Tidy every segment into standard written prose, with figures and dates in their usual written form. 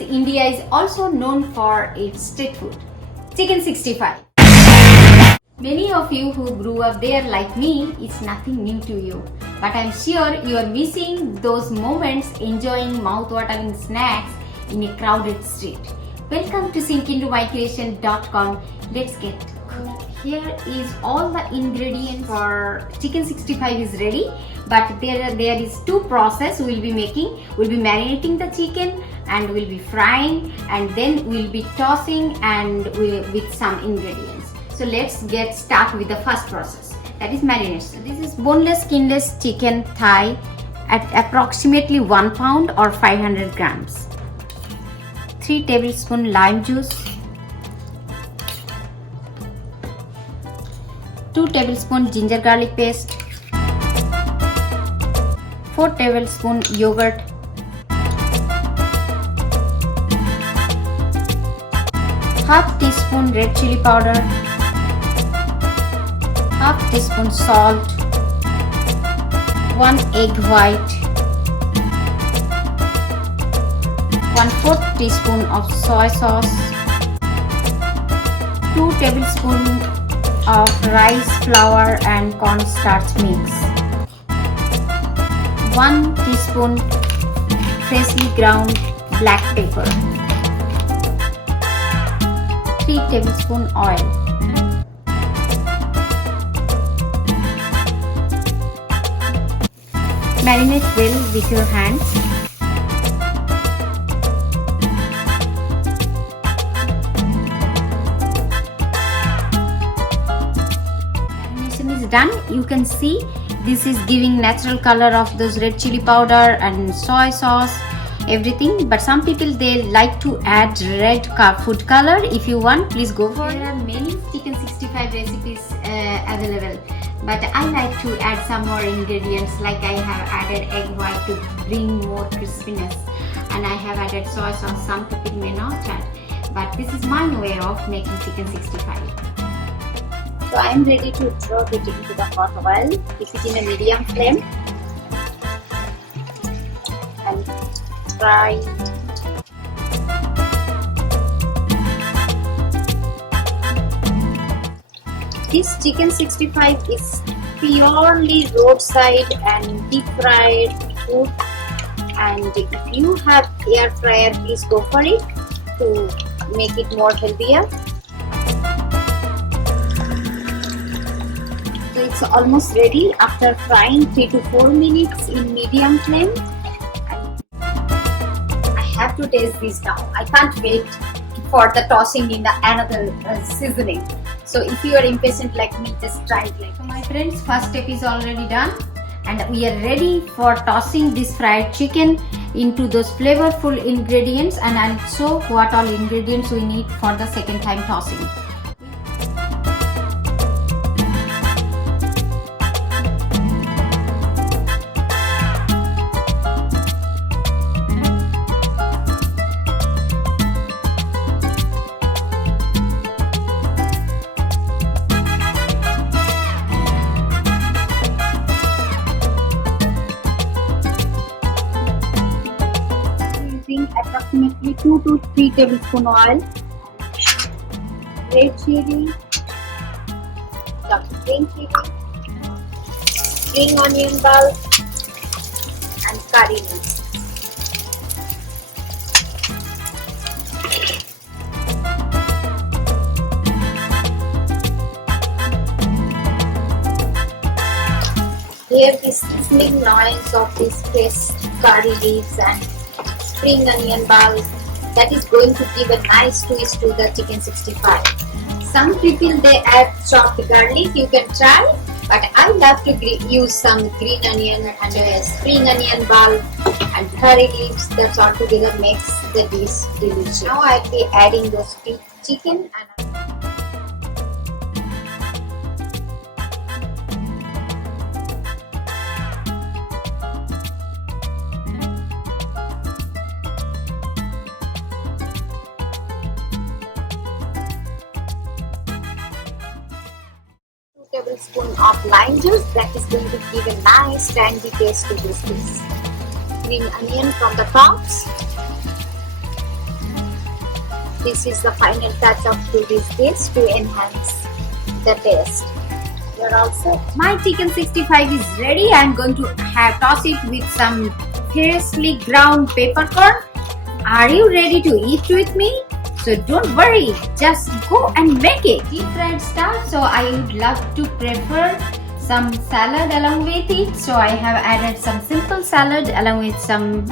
India is also known for its street food, Chicken65. Many of you who grew up there like me, it's nothing new to you. But I'm sure you are missing those moments enjoying mouth-watering snacks in a crowded street. Welcome to sinkintomycreation.com. Let's get cooked. Here is all the ingredients for Chicken65 is ready. But there is two process we'll be making. We'll be marinating the chicken and we'll be frying, and then we'll be tossing and with some ingredients. So let's get started with the first process, that is marination. This is boneless, skinless chicken thigh at approximately 1 pound or 500 grams. 3 tablespoons lime juice, 2 tablespoons ginger garlic paste, 4 tablespoons yogurt, half teaspoon red chili powder, half teaspoon salt, 1 egg white, 1/4 teaspoon of soy sauce, 2 tablespoons of rice flour and cornstarch mix, 1 teaspoon freshly ground black pepper, 3 tablespoons oil. Marinate well with your hands. Marination is done. You can see this is giving natural color of those red chili powder and soy sauce, everything. But some people, they like to add red food color. If you want, please go for it. There are many Chicken65 recipes available, but I like to add some more ingredients, like I have added egg white to bring more crispiness, and I have added soy sauce. Some people may not add, but this is my way of making Chicken65. So I am ready to drop it into the hot oil. Keep it in a medium flame and fry. This Chicken65 is purely roadside and deep fried food, and if you have air fryer, please go for it to make it more healthier. So it's almost ready after frying 3 to 4 minutes in medium flame. I have to taste this now. I can't wait for the tossing in the another seasoning. So if you are impatient like me, just try it. So my friends, first step is already done, and we are ready for tossing this fried chicken into those flavorful ingredients, and I'll show what all ingredients we need for the second time tossing. Approximately 2 to 3 tablespoons oil, red chili, some green chili, green onion bulb, and curry leaves. Here the sizzling noise of this fresh curry leaves and spring onion bulb, that is going to give a nice twist to the Chicken65. Some people, they add chopped garlic, you can try, but I love to use some green onion and spring onion bulb and curry leaves. That all together makes the dish delicious. Now I'll be adding those chicken and tablespoon of lime juice. That is going to give a nice tangy taste to this dish. Green onion from the tops. this is the final touch up to this dish to enhance the taste. You're all set. My chicken 65 is ready. I'm going to toss it with some freshly ground peppercorn. Are you ready to eat with me? So don't worry, just go and make it. Deep fried stuff, so I would love to prefer some salad along with it. So I have added some simple salad along with some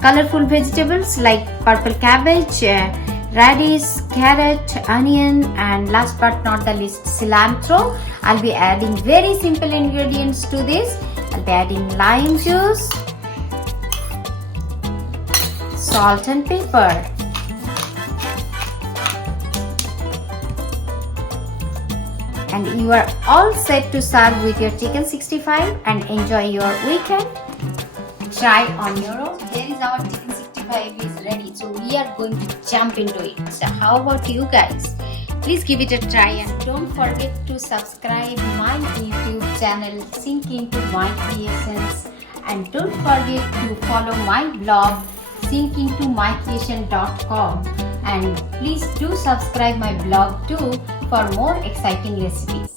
colorful vegetables like purple cabbage, radish, carrot, onion, and last but not the least cilantro. I'll be adding very simple ingredients to this. I'll be adding lime juice, salt and pepper. And you are all set to serve with your chicken 65 and enjoy your weekend. Try on your own. Here is our chicken 65 is ready. So we are going to jump into it. So how about you guys? Please give it a try and don't forget to subscribe my YouTube channel Sink Into My Creations, and don't forget to follow my blog sinkintomycreation.com, and please do subscribe my blog too for more exciting recipes.